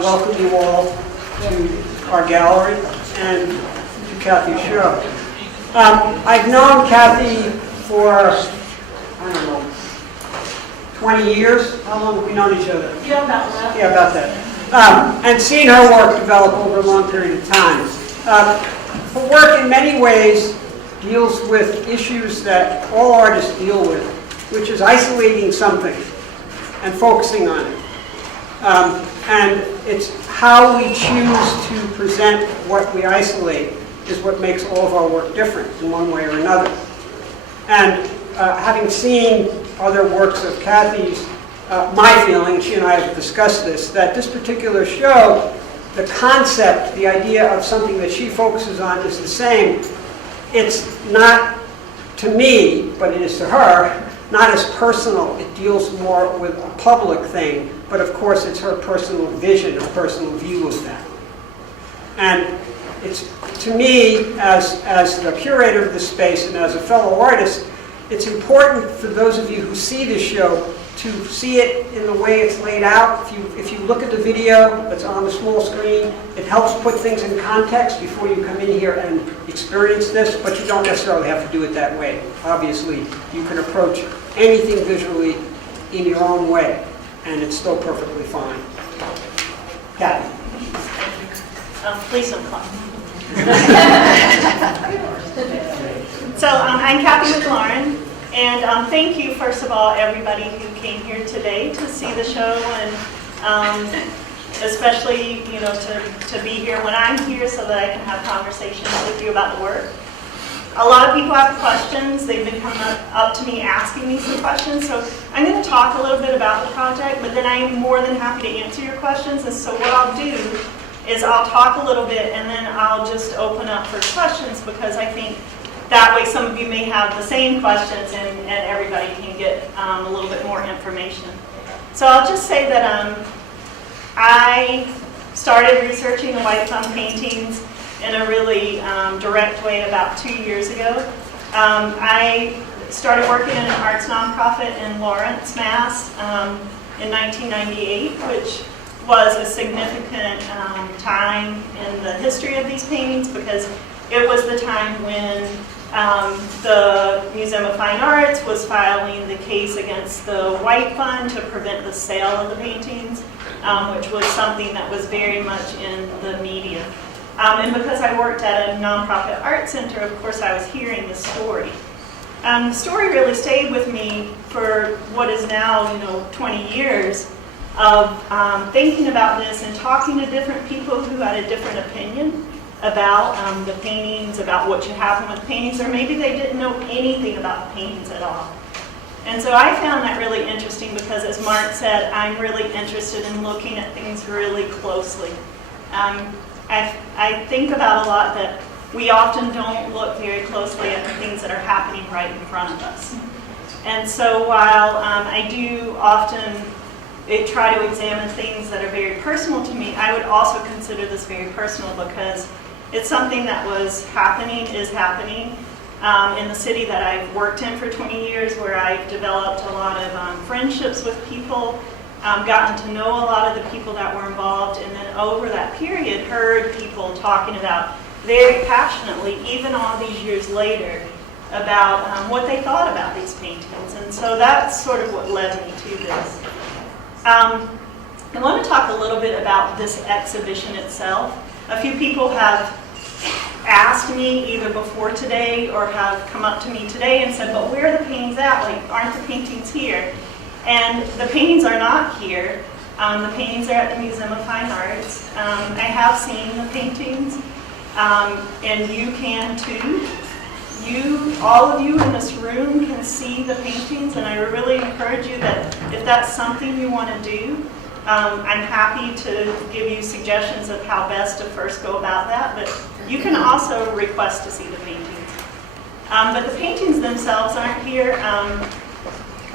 Welcome you all to our gallery and to Kathy's show. I've known Kathy for, I don't know, 20 years. How long have we known each other? Yeah, about that. Yeah, about that. And seen her work develop over a long period of time. Her work in many ways deals with issues that all artists deal with, which is isolating something and focusing on it. And it's how we choose to present what we isolate is what makes all of our work different in one way or another. And having seen other works of Kathy's, my feeling, she and I have discussed this, that this particular show, the concept, the idea of something that she focuses on is the same. It's not, to me, but it is to her, not as personal. It deals more with a public thing, but of course it's her personal vision, her personal view of that. And it's, to me, as the curator of this space and as a fellow artist, it's important for those of you who see this show to see it in the way it's laid out. If you look at the video that's on the small screen, it helps put things in context before you come in here and experience this, but you don't necessarily have to do it that way. Obviously, you can approach anything visually in your own way, and it's still perfectly fine. Kathy. Please don't clap. So I'm Kathy McLaurin, and thank you, first of all, everybody who came here today to see the show, and especially, you know, to be here when I'm here so that I can have conversations with you about the work. A lot of people have questions. They've been coming up to me asking me some questions, so I'm going to talk a little bit about the project, but then I'm more than happy to answer your questions, and so what I'll do is I'll talk a little bit and then I'll just open up for questions, because I think that way some of you may have the same questions and everybody can get a little bit more information. So I'll just say that I started researching the White Thumb paintings in a really direct way about 2 years ago. I started working in an arts nonprofit in Lawrence, Mass. In 1998, which was a significant time in the history of these paintings, because it was the time when the Museum of Fine Arts was filing the case against the White Fund to prevent the sale of the paintings, which was something that was very much in the media. And because I worked at a nonprofit art center, of course I was hearing this story. The story really stayed with me for what is now, 20 years of thinking about this and talking to different people who had a different opinion about the paintings, about what should happen with paintings, or maybe they didn't know anything about the paintings at all. And so I found that really interesting because, as Mark said, I'm really interested in looking at things really closely. I think about a lot that we often don't look very closely at the things that are happening right in front of us. And so while I do often try to examine things that are very personal to me, I would also consider this very personal because it's something that is happening in the city that I've worked in for 20 years, where I've developed a lot of friendships with people, gotten to know a lot of the people that were involved, and then over that period heard people talking about very passionately, even all these years later, about what they thought about these paintings. And so that's sort of what led me to this. I want to talk a little bit about this exhibition itself. A few people have asked me either before today or have come up to me today and said, but where are the paintings at? Like, aren't the paintings here? And the paintings are not here. The paintings are at the Museum of Fine Arts. I have seen the paintings, and you can too. All of you in this room can see the paintings, and I really encourage you that if that's something you want to do, I'm happy to give you suggestions of how best to first go about that, but you can also request to see the paintings. But the paintings themselves aren't here.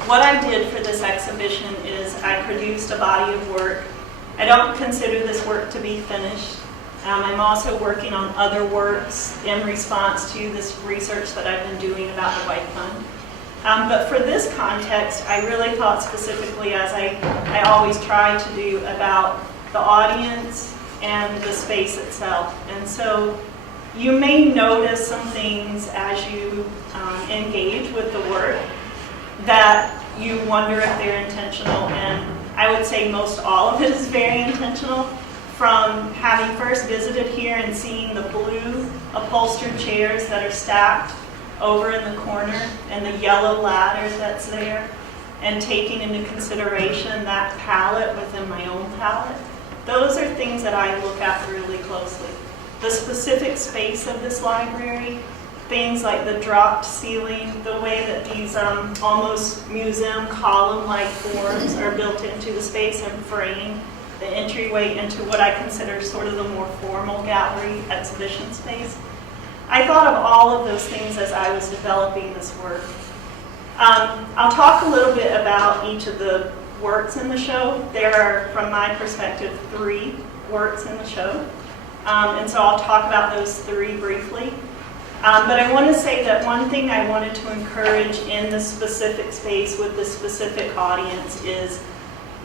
What I did for this exhibition is I produced a body of work. I don't consider this work to be finished. I'm also working on other works in response to this research that I've been doing about the White Fund. But for this context, I really thought specifically, as I always try to do, about the audience, and the space itself. And so you may notice some things as you engage with the work that you wonder if they're intentional, and I would say most all of it is very intentional. From having first visited here and seeing the blue upholstered chairs that are stacked over in the corner and the yellow ladder that's there, and taking into consideration that palette within my own palette, those are things that I look at really closely. The specific space of this library, things like the dropped ceiling, the way that these almost museum column-like forms are built into the space and frame the entryway into what I consider sort of the more formal gallery exhibition space. I thought of all of those things as I was developing this work. I'll talk a little bit about each of the works in the show. There are, from my perspective, 3 works in the show. And so I'll talk about those 3 briefly. But I want to say that one thing I wanted to encourage in this specific space with this specific audience is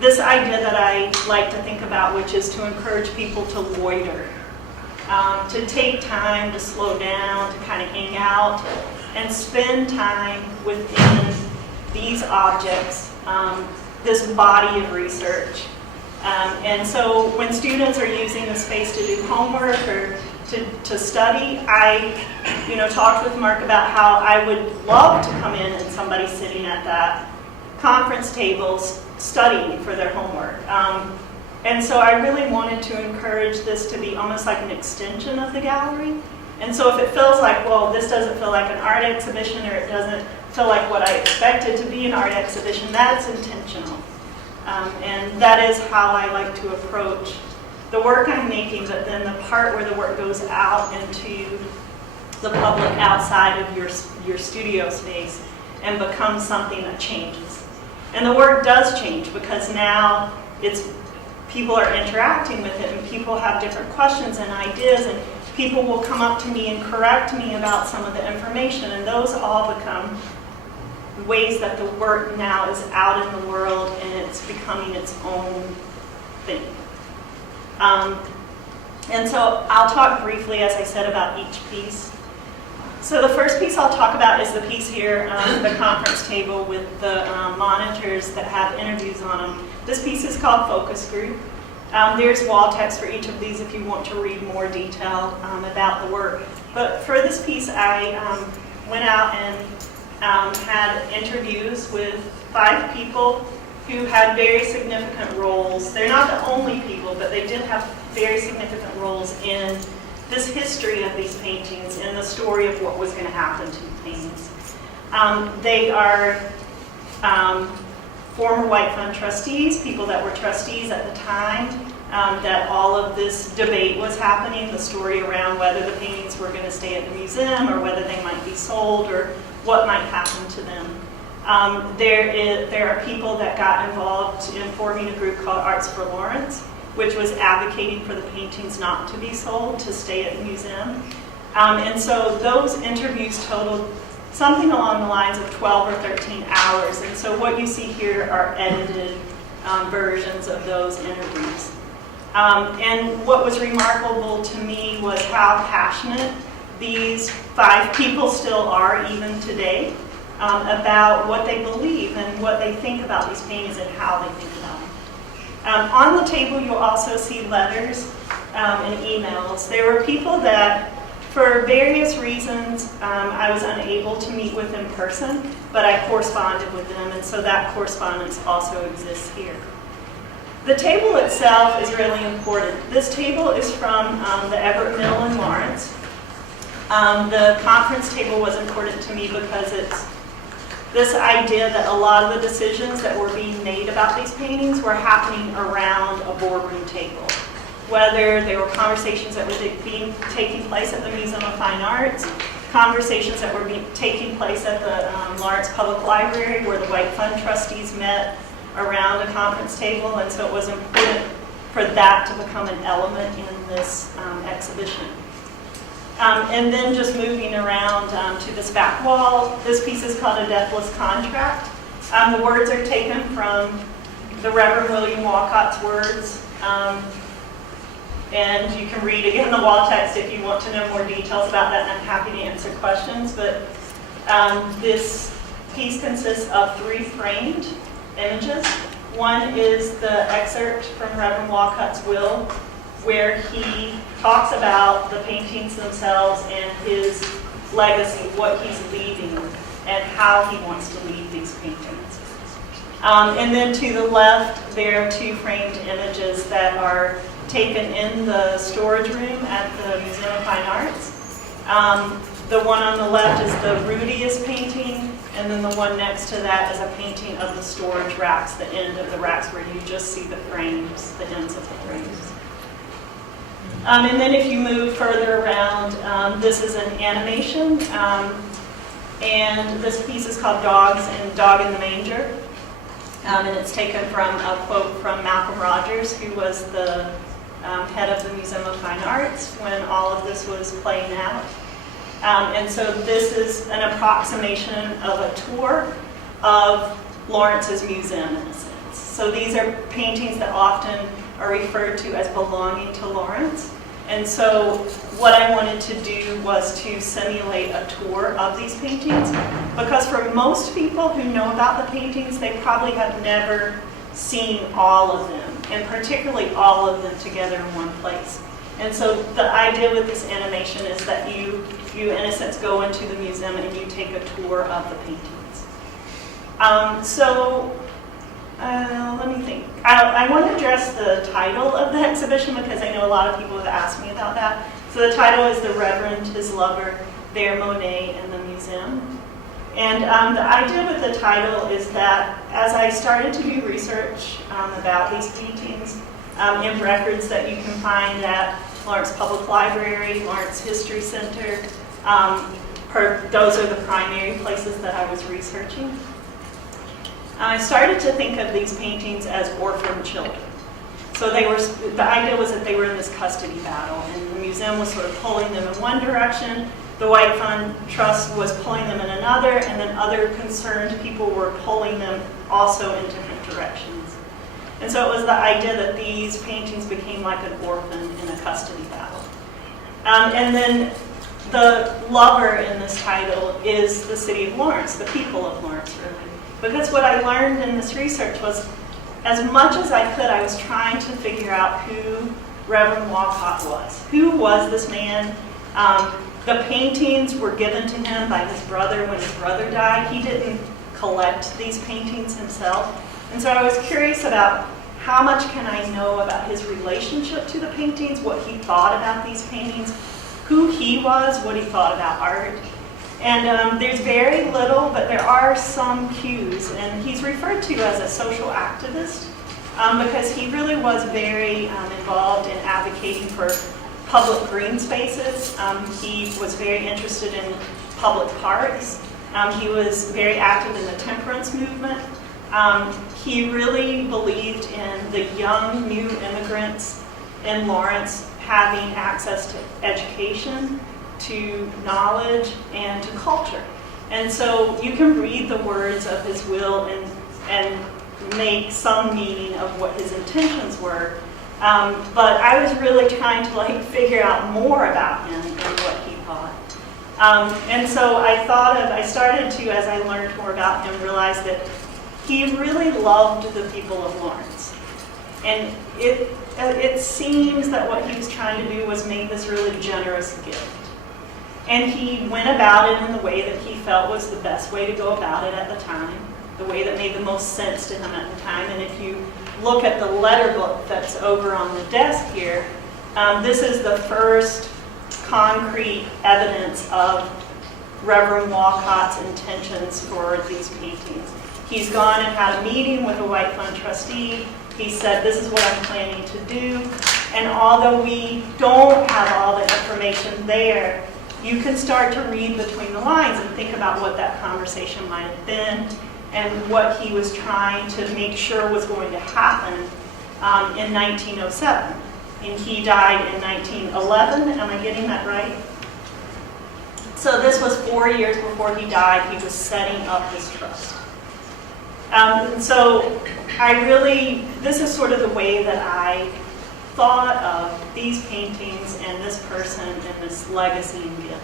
this idea that I like to think about, which is to encourage people to loiter, to take time to slow down, to kind of hang out, and spend time within these objects, this body of research. And so when students are using the space to do homework or to study, I talked with Mark about how I would love to come in and somebody sitting at that conference tables studying for their homework. And so I really wanted to encourage this to be almost like an extension of the gallery. And so if it feels like, well, this doesn't feel like an art exhibition, or it doesn't feel like what I expected to be an art exhibition, that's intentional. And that is how I like to approach the work I'm making, but then the part where the work goes out into the public outside of your studio space and becomes something that changes. And the work does change because now people are interacting with it, and people have different questions and ideas, and people will come up to me and correct me about some of the information, and those all become ways that the work now is out in the world and it's becoming its own thing. And so I'll talk briefly, as I said, about each piece. So the first piece I'll talk about is the piece here, the conference table with the monitors that have interviews on them. This piece is called Focus Group. There's wall text for each of these if you want to read more detail about the work. But for this piece, I went out and had interviews with 5 people who had very significant roles. They're not the only people, but they did have very significant roles in this history of these paintings and the story of what was going to happen to the paintings. They are former White Fund trustees, people that were trustees at the time that all of this debate was happening, the story around whether the paintings were going to stay at the museum or whether they might be sold or what might happen to them. There are people that got involved in forming a group called Arts for Lawrence, which was advocating for the paintings not to be sold, to stay at the museum. And so those interviews totaled something along the lines of 12 or 13 hours. And so what you see here are edited versions of those interviews. And what was remarkable to me was how passionate these 5 people still are even today about what they believe and what they think about these paintings and how they think about them. On the table you'll also see letters and emails. There were people that, for various reasons, I was unable to meet with in person, but I corresponded with them, and so that correspondence also exists here. The table itself is really important. This table is from the Everett Mill in Lawrence. The conference table was important to me because it's this idea that a lot of the decisions that were being made about these paintings were happening around a boardroom table. Whether there were conversations that were taking place at the Museum of Fine Arts, conversations that were taking place at the Lawrence Public Library where the White Fund trustees met around a conference table, and so it was important for that to become an element in this exhibition. And then just moving around to this back wall, this piece is called A Deathless Contract. The words are taken from the Reverend William Walcott's words And you can read again the wall text if you want to know more details about that, and I'm happy to answer questions. But this piece consists of 3 framed images. One is the excerpt from Reverend Walcott's will, where he talks about the paintings themselves and his legacy, what he's leaving, and how he wants to leave these paintings. And then to the left, there are 2 framed images that are taken in the storage room at the Museum of Fine Arts. The one on the left is the Rudius painting, and then the one next to that is a painting of the storage racks, the end of the racks where you just see the frames, the ends of the frames. And then if you move further around, this is an animation, and this piece is called Dog in the Manger. And it's taken from a quote from Malcolm Rogers, who was the head of the Museum of Fine Arts when all of this was playing out. And so this is an approximation of a tour of Lawrence's museum, in a sense. So these are paintings that often are referred to as belonging to Lawrence. And so what I wanted to do was to simulate a tour of these paintings, because for most people who know about the paintings, they probably have never seen all of them, and particularly all of them together in one place. And so the idea with this animation is that you in a sense go into the museum and you take a tour of the paintings. Let me think. I want to address the title of the exhibition, because I know a lot of people have asked me about that. So the title is The Reverend, His Lover, Their Monet, and the Museum. And the idea with the title is that as I started to do research about these paintings in records that you can find at Lawrence Public Library, Lawrence History Center, those are the primary places that I was researching. I started to think of these paintings as orphan children. So the idea was that they were in this custody battle, and the museum was sort of pulling them in one direction, the White Fund Trust was pulling them in another, and then other concerned people were pulling them also in different directions. And so it was the idea that these paintings became like an orphan in a custody battle. And then the lover in this title is the city of Lawrence, the people of Lawrence, really. Because what I learned in this research was, as much as I could, I was trying to figure out who Reverend Walcott was. Who was this man? The paintings were given to him by his brother when his brother died. He didn't collect these paintings himself. And so I was curious about how much can I know about his relationship to the paintings, what he thought about these paintings, who he was, what he thought about art. And there's very little, but there are some cues. And he's referred to as a social activist because he really was very involved in advocating for public green spaces. He was very interested in public parks. He was very active in the temperance movement. He really believed in the young new immigrants in Lawrence having access to education, to knowledge, and to culture. And so you can read the words of his will and make some meaning of what his intentions were. But I was really trying to figure out more about him and what he thought. And so I started to, as I learned more about him, realize that he really loved the people of Lawrence. And it seems that what he was trying to do was make this really generous gift. And he went about it in the way that he felt was the best way to go about it at the time, the way that made the most sense to him at the time. And if you look at the letter book that's over on the desk here, this is the first concrete evidence of Reverend Walcott's intentions for these paintings. He's gone and had a meeting with a White Fund trustee. He said, this is what I'm planning to do. And although we don't have all the information there, you can start to read between the lines and think about what that conversation might have been and what he was trying to make sure was going to happen in 1907. And he died in 1911. Am I getting that right? So this was 4 years before he died. He was setting up this trust. And so this is sort of the way that I thought of these paintings and this person and this legacy and gift.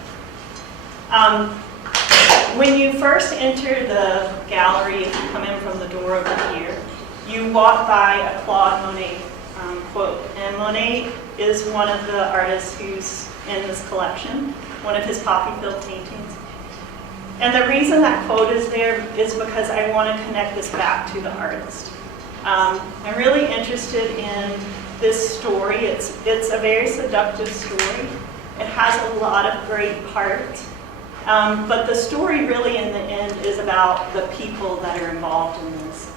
When you first enter the gallery, if you come in from the door over here, you walk by a Claude Monet quote. And Monet is one of the artists who's in this collection, one of his poppy-filled paintings. And the reason that quote is there is because I want to connect this back to the artist. I'm really interested in this story. It's a very seductive story. It has a lot of great heart. But the story really in the end is about the people that are involved in this.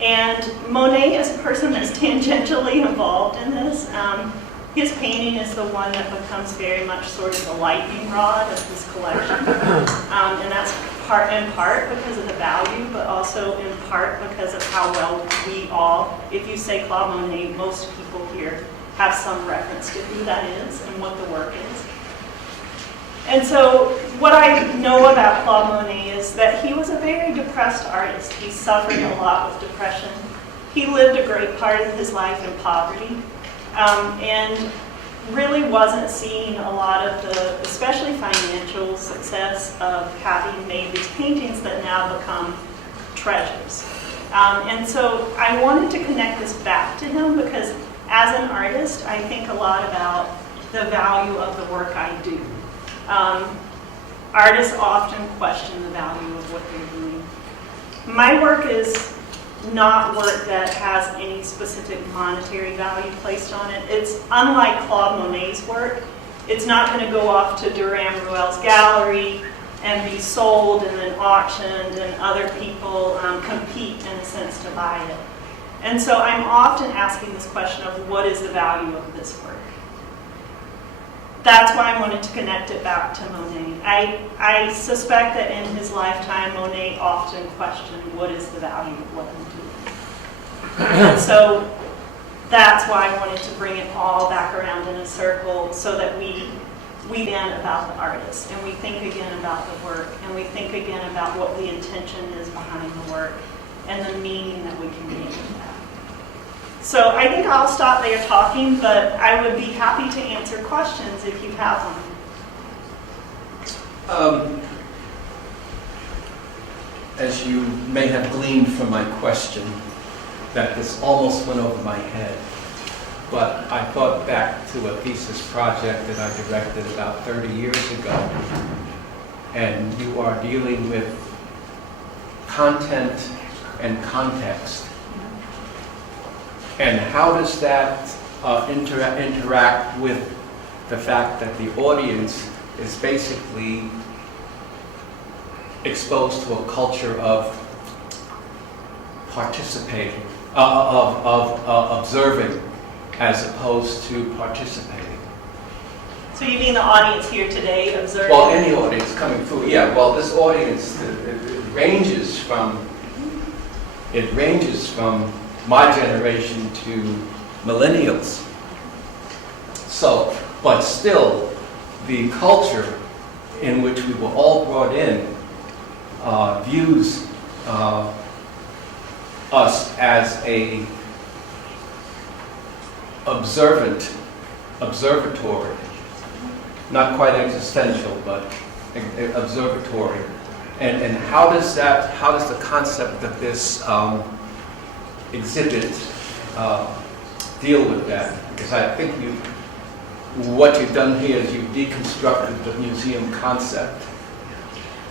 And Monet is a person that's tangentially involved in this. His painting is the one that becomes very much sort of the lightning rod of this collection. And that's in part because of the value, but also in part because of how well we all, if you say Claude Monet, most people here have some reference to who that is and what the work is. And so what I know about Claude Monet is that he was a very depressed artist. He suffered a lot with depression. He lived a great part of his life in poverty. And really wasn't seeing a lot of the, especially financial success of having made these paintings that now become treasures. And so I wanted to connect this back to him because as an artist, I think a lot about the value of the work I do. Artists often question the value of what they're doing. My work is not work that has any specific monetary value placed on it. It's unlike Claude Monet's work. It's not going to go off to Durand Ruel's gallery and be sold and then auctioned and other people compete in a sense to buy it. And so I'm often asking this question of what is the value of this work? That's why I wanted to connect it back to Monet. I suspect that in his lifetime, Monet often questioned what is the value of what I'm doing. And so that's why I wanted to bring it all back around in a circle so that we then about the artist, and we think again about the work, and we think again about what the intention is behind the work, and the meaning that we can give with that. So I think I'll stop there talking, but I would be happy to answer questions if you have them. As you may have gleaned from my question, that this almost went over my head, but I thought back to a thesis project that I directed about 30 years ago, and you are dealing with content and context. And how does that interact with the fact that the audience is basically exposed to a culture of participating, of observing, as opposed to participating? So you mean the audience here today observing? Well, any audience coming through, yeah. Well, this audience, it ranges from my generation to millennials. So, but still, the culture in which we were all brought in views us as a observatory, not quite existential, but observatory. And how does the concept of this exhibit deal with that? Because I think what you've done here is you've deconstructed the museum concept.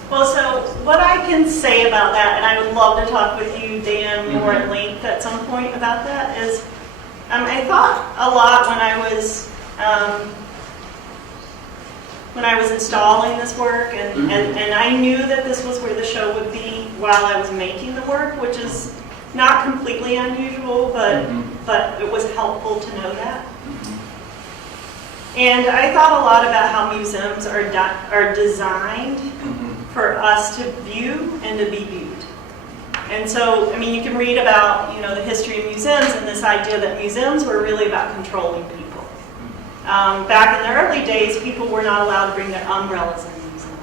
Well, so what I can say about that, and I would love to talk with you, Dan, more at length at some point about that, is I thought a lot when I was installing this work, and I knew that this was where the show would be while I was making the work, which is not completely unusual, but it was helpful to know that. And I thought a lot about how museums are designed for us to view and to be viewed. And so, I mean, you can read about, the history of museums and this idea that museums were really about controlling people. Back in the early days, people were not allowed to bring their umbrellas in the museum.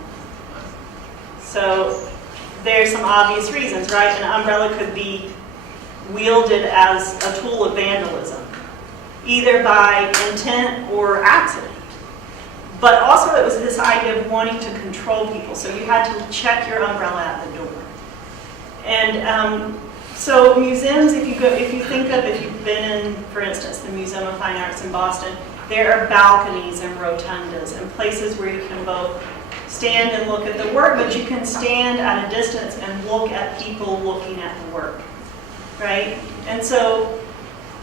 So there's some obvious reasons, right? An umbrella could be wielded as a tool of vandalism. either by intent or accident. But also it was this idea of wanting to control people, so you had to check your umbrella at the door. And so museums, if you've been in, for instance, the Museum of Fine Arts in Boston, there are balconies and rotundas and places where you can both stand and look at the work, but you can stand at a distance and look at people looking at the work, right? And so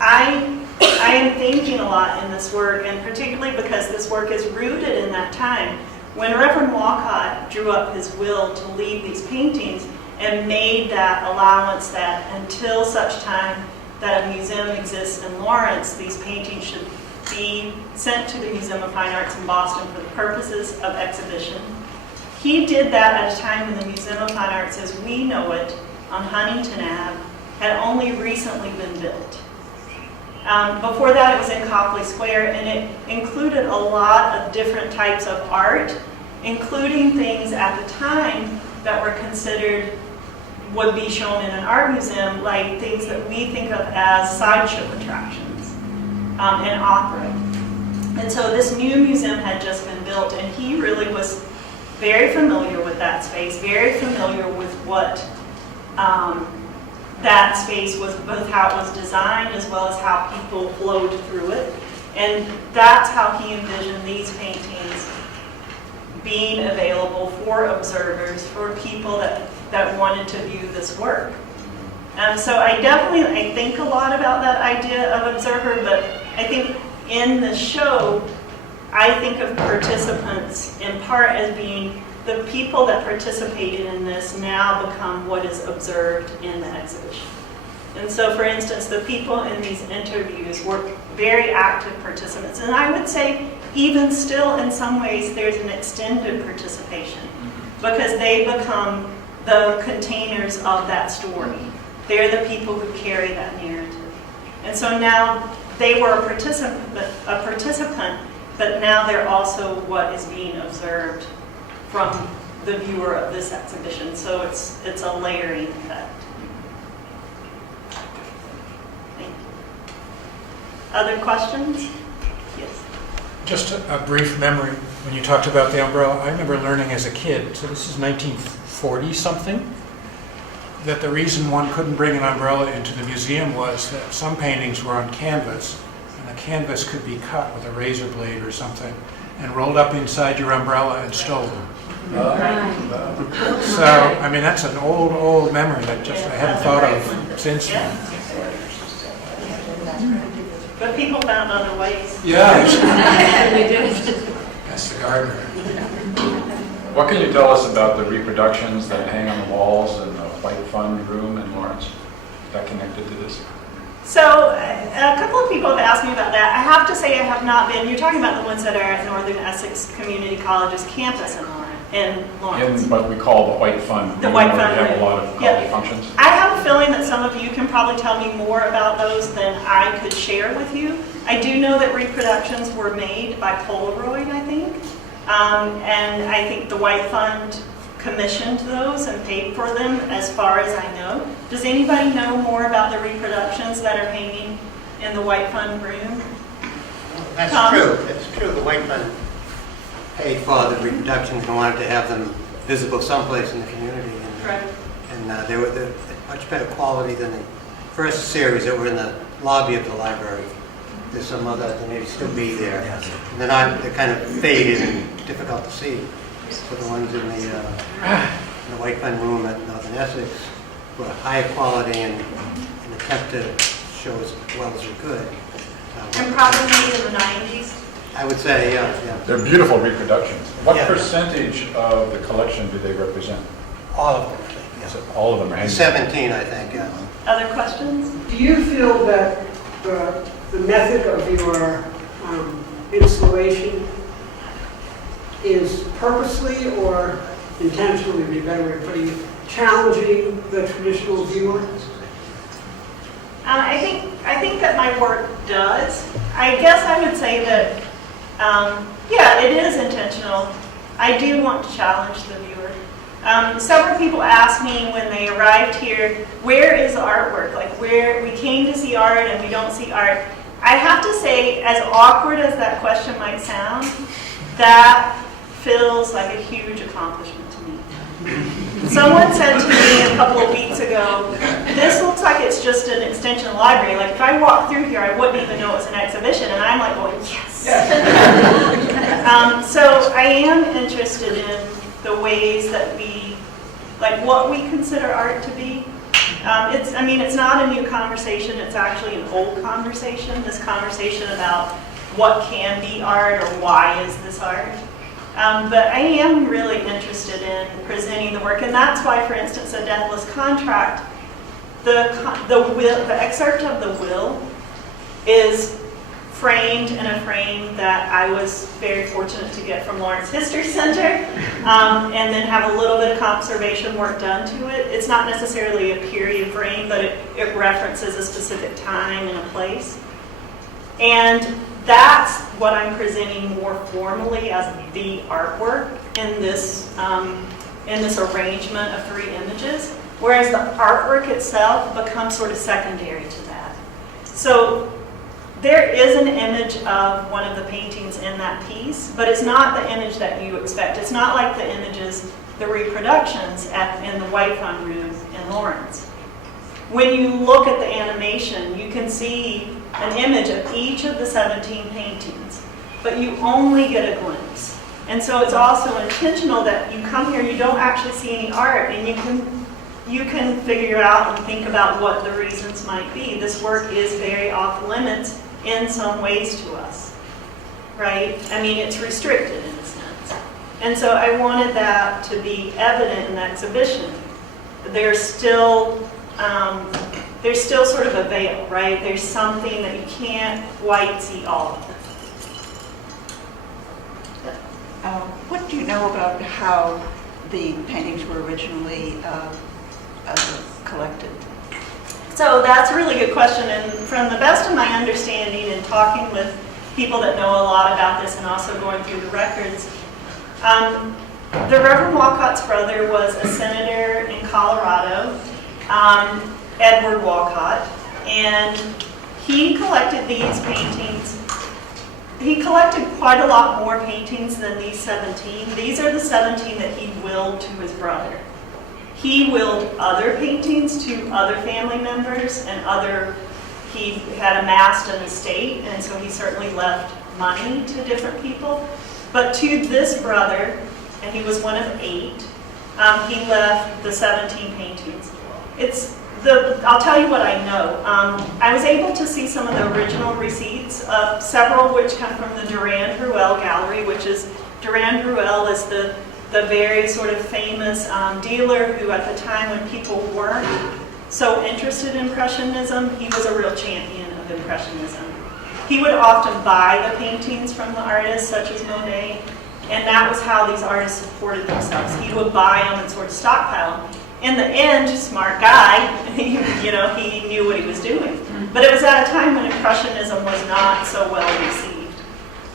I am thinking a lot in this work, and particularly because this work is rooted in that time. When Reverend Walcott drew up his will to leave these paintings and made that allowance that until such time that a museum exists in Lawrence, these paintings should be sent to the Museum of Fine Arts in Boston for the purposes of exhibition. He did that at a time when the Museum of Fine Arts, as we know it, on Huntington Ave, had only recently been built. Before that, it was in Copley Square, and it included a lot of different types of art, including things at the time that were considered would be shown in an art museum, like things that we think of as sideshow attractions and opera. And so this new museum had just been built, and he really was very familiar with that space, very familiar with what that space was, both how it was designed as well as how people flowed through it. And that's how he envisioned these paintings being available for observers, for people that wanted to view this work. So I think a lot about that idea of observer, but I think in the show, I think of participants in part as being the people that participated in this now become what is observed in the exhibition. And so, for instance, the people in these interviews were very active participants. And I would say, even still, in some ways, there's an extended participation because they become the containers of that story. They're the people who carry that narrative. And so now they were a participant, but now they're also what is being observed from the viewer of this exhibition. So it's a layering effect. Thank you. Other questions? Yes. Just a brief memory. When you talked about the umbrella, I remember learning as a kid, so this is 1940-something, that the reason one couldn't bring an umbrella into the museum was that some paintings were on canvas, and the canvas could be cut with a razor blade or something, and rolled up inside your umbrella and stolen. So, I mean, that's an old memory that just I hadn't thought of since then. But people found other ways. Yeah. That's the gardener. What can you tell us about the reproductions that hang on the walls in the White Fund room in Lawrence? Is that connected to this? So a couple of people have asked me about that. I have to say I have not been. You're talking about the ones that are at Northern Essex Community College's campus in Lawrence. What we call the White Fund. The White Fund. Where they have a lot of college functions. I have a feeling that some of you can probably tell me more about those than I could share with you. I do know that reproductions were made by Polaroid, I think. And I think the White Fund commissioned those and paid for them, as far as I know. Does anybody know more about the reproductions that are hanging in the White Fund room? That's Tom? true. It's true. The White Fund paid for the reproductions and wanted to have them visible someplace in the community. Correct. And they were much better quality than the first series that were in the lobby of the library. There's some other that maybe still be there. And they're kind of faded and difficult to see. So the ones in the White Fund room at Northern Essex were higher quality and attempt to show as well as we could. And probably made in the 90s. I would say, yeah. They're beautiful reproductions. What Yeah. percentage of the collection do they represent? All of them, I think. Is it all of them are hanging? 17, I think, yeah. Other questions? Do you feel that the method of your installation is purposely or intentionally, would be a better way of putting it, challenging the traditional viewer? I think that my work does. I guess I would say that, yeah, it is intentional. I do want to challenge the viewer. Several people asked me when they arrived here, where is the artwork? Like, where we came to see art and we don't see art. I have to say, as awkward as that question might sound, that feels like a huge accomplishment to me. Someone said to me a couple of weeks ago, this looks like it's just an extension library. Like if I walked through here, I wouldn't even know it was an exhibition. And I'm like going, yes. So I am interested in the ways that we, like what we consider art to be. It's not a new conversation. It's actually an old conversation. This conversation about what can be art or why is this art. But I am really interested in presenting the work, and that's why, for instance, a deathless contract, the excerpt of the will is framed in a frame that I was very fortunate to get from Lawrence History Center, and then have a little bit of conservation work done to it. It's not necessarily a period frame, but it references a specific time and a place. And that's what I'm presenting more formally as the artwork in this arrangement of 3 images, whereas the artwork itself becomes sort of secondary to that. So there is an image of one of the paintings in that piece, but it's not the image that you expect. It's not like the images, the reproductions in the White Fund Room in Lawrence. When you look at the animation, you can see an image of each of the 17 paintings, but you only get a glimpse. And so it's also intentional that you come here, you don't actually see any art, and you can figure out and think about what the reasons might be. This work is very off limits in some ways to us, right? I mean, it's restricted in a sense. And so I wanted that to be evident in the exhibition. There's still sort of a veil, right? There's something that you can't quite see all of. What do you know about how the paintings were originally collected? So that's a really good question, and from the best of my understanding and talking with people that know a lot about this and also going through the records, the Reverend Walcott's brother was a senator in Colorado, Edward Walcott, and he collected these paintings. He collected quite a lot more paintings than these 17. These are the 17 that he willed to his brother. He willed other paintings to other family members, and he had amassed an estate, and so he certainly left money to different people. But to this brother, and he was one of 8, he left the 17 paintings. I'll tell you what I know. I was able to see some of the original receipts, several which come from the Durand-Ruel Gallery, Durand-Ruel is the very sort of famous dealer who at the time when people weren't so interested in Impressionism, he was a real champion of Impressionism. He would often buy the paintings from the artists such as Monet, and that was how these artists supported themselves. He would buy them and sort of stockpile them. In the end, smart guy, he knew what he was doing. But it was at a time when Impressionism was not so well received.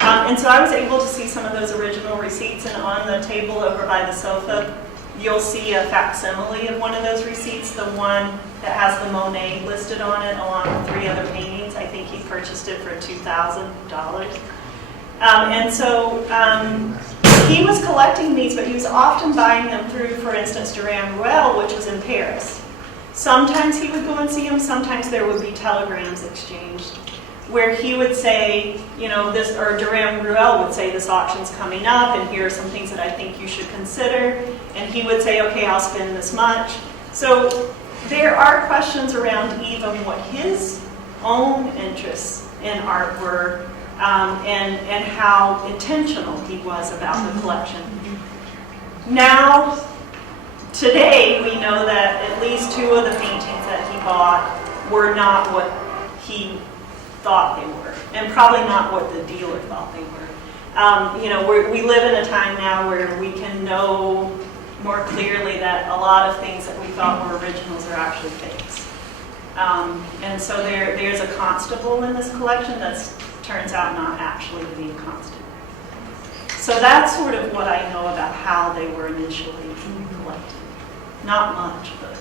And so I was able to see some of those original receipts, and on the table over by the sofa, you'll see a facsimile of one of those receipts, the one that has the Monet listed on it, along with 3 other paintings. I think he purchased it for $2,000. And so he was collecting these, but he was often buying them through, for instance, Durand-Ruel, which was in Paris. Sometimes he would go and see them, sometimes there would be telegrams exchanged, where he would say, or Durand-Ruel would say, this auction's coming up, and here are some things that I think you should consider. And he would say, okay, I'll spend this much. So there are questions around even what his own interests in art were, and how intentional he was about the collection. Now, today, we know that at least 2 of the paintings that he bought were not what he thought they were, and probably not what the dealer thought they were. We live in a time now where we can know more clearly that a lot of things that we thought were originals are actually fakes. And so there's a constable in this collection that turns out not actually to be a constable. So that's sort of what I know about how they were initially collected. Not much, but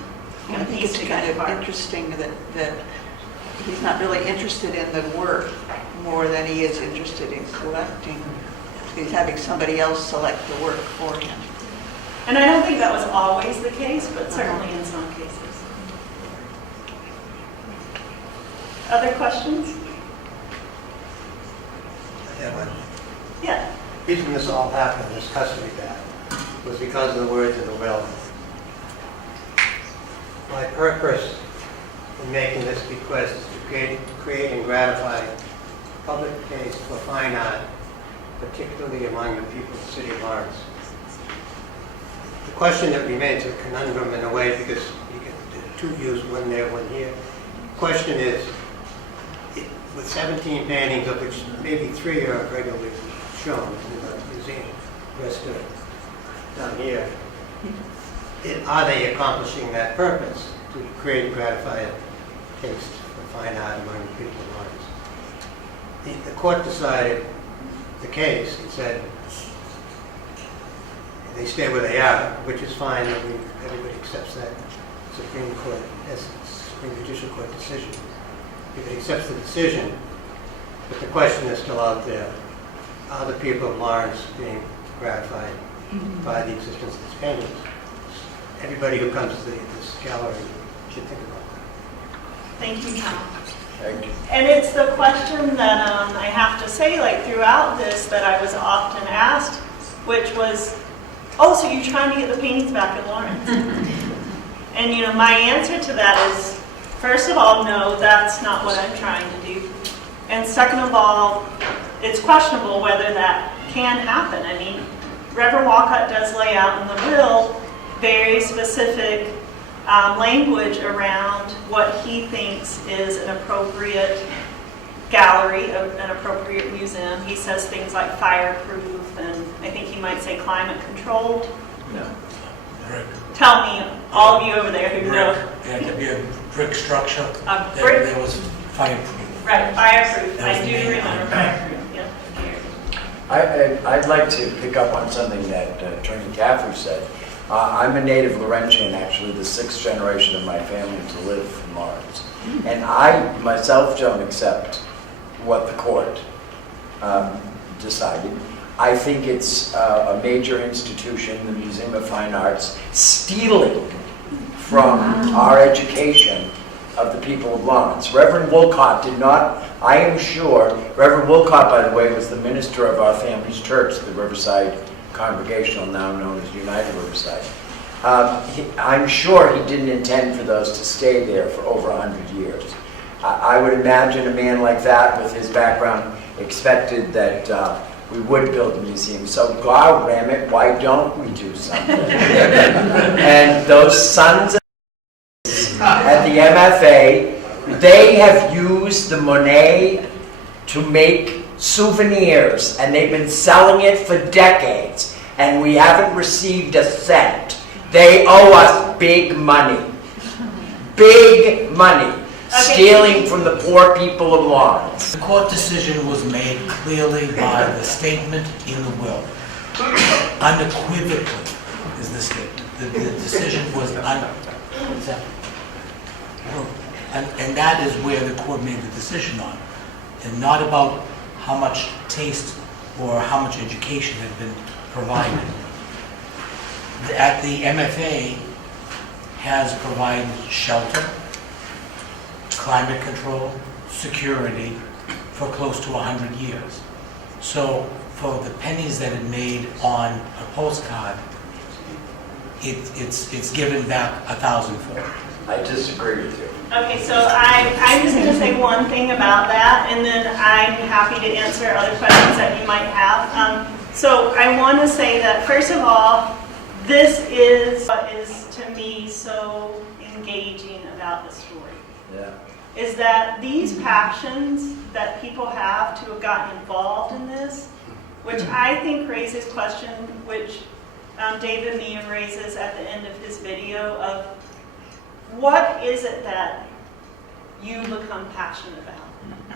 I think it's kind of interesting that he's not really interested in the work more than he is interested in collecting. He's having somebody else select the work for him. And I don't think that was always the case, but certainly in some cases. Other questions? Yeah, but Yeah. the reason this all happened, this custody battle, was because of the words in the will. My purpose in making this bequest is to create and gratify public taste for fine art, particularly among the people of the city of Lawrence. The question that remains a conundrum in a way because you get two views, one there, one here. The question is, with 17 paintings, of which maybe 3 are regularly shown in the museum, the rest are down here, are they accomplishing that purpose to create and gratify a taste for fine art among the people of Lawrence? The court decided the case and said they stay where they are, which is fine, and everybody accepts that Supreme Court, Supreme Judicial Court decision. If it accepts the decision, but the question is still out there, are the people of Lawrence being gratified by the existence of these paintings? Everybody who comes to this gallery should think about that. Thank you, Tom. Thank you. And it's the question that I have to say, like throughout this, that I was often asked, which was, oh, so you're trying to get the paintings back at Lawrence? And you know, my answer to that is, first of all, no, that's not what I'm trying to do. And second of all, it's questionable whether that can happen. I mean, Reverend Walcott does lay out in the will very specific language around what he thinks is an appropriate gallery, an appropriate museum. He says things like fireproof, and I think he might say climate controlled. No. Brick. Tell me, all of you over there who know. It had to be a brick structure. A brick? That was fireproof. Right, fireproof. That was I the do main remember one. fireproof. Yeah. I'd like to pick up on something that Attorney Caffrey said. I'm a native Laurentian, actually the 6th generation of my family to live in Lawrence. And I myself don't accept what the court decided. I think it's a major institution, the Museum of Fine Arts, stealing from our education of the people of Lawrence. Reverend Wolcott did not, I am sure, Reverend Wolcott, by the way, was the minister of our family's church, the Riverside Congregational, now known as United Riverside. I'm sure he didn't intend for those to stay there for over 100 years. I would imagine a man like that, with his background, expected that we would build a museum. So, God damn it, why don't we do something? And those sons at the MFA, they have used the Monet to make souvenirs, and they've been selling it for decades, and we haven't received a cent. They owe us big money. Big money. Stealing from the poor people of Lawrence. The court decision was made clearly by the statement in the will. Unequivocally is the statement. The decision was and that is where the court made the decision on, and not about how much taste or how much education had been provided. At the MFA has provided shelter, climate control, security for close to 100 years. So for the pennies that it made on a postcard, it's given back 1,000-fold. I disagree with you. Okay, so I'm just going to say one thing about that, and then I'm happy to answer other questions that you might have. So I want to say that, first of all, this is what is, to me, so engaging about the story. Yeah. Is that these passions that people have to have gotten involved in this, which I think raises question, which David Meehan raises at the end of his video, of what is it that you become passionate about?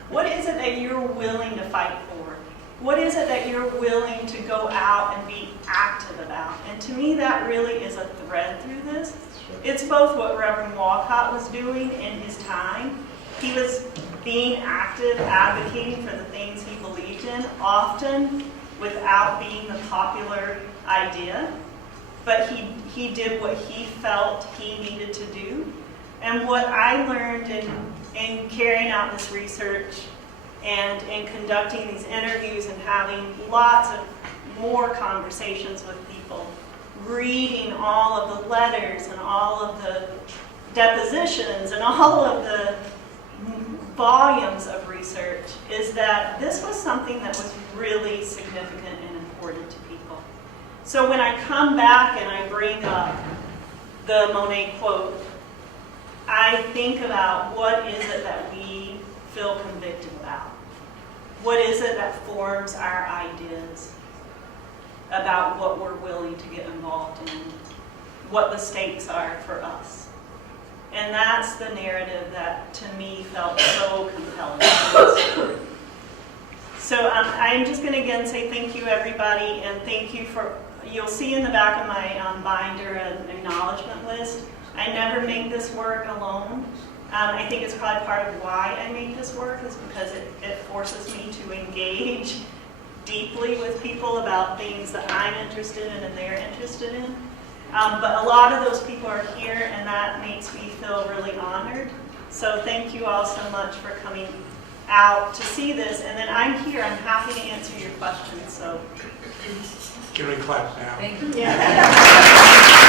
What is it that you're willing to fight for? What is it that you're willing to go out and be active about? And to me, that really is a thread through this. It's both what Reverend Walcott was doing in his time, He was being active, advocating for the things he believed in, often without being the popular idea. But he did what he felt he needed to do. And what I learned in carrying out this research and in conducting these interviews and having lots of more conversations with people, reading all of the letters and all of the depositions and all of the volumes of research, is that this was something that was really significant and important to people. So when I come back and I bring up the Monet quote, I think about what is it that we feel convicted about? What is it that forms our ideas about what we're willing to get involved in, what the stakes are for us? And that's the narrative that to me felt so compelling. So I'm just going to again say thank you everybody, and thank you for, you'll see in the back of my binder an acknowledgement list. I never make this work alone. I think it's probably part of why I make this work is because it forces me to engage deeply with people about things that I'm interested in and they're interested in. But a lot of those people are here, and that makes me feel really honored. So thank you all so much for coming out to see this. And then I'm here. I'm happy to answer your questions. So Can we clap now? yeah.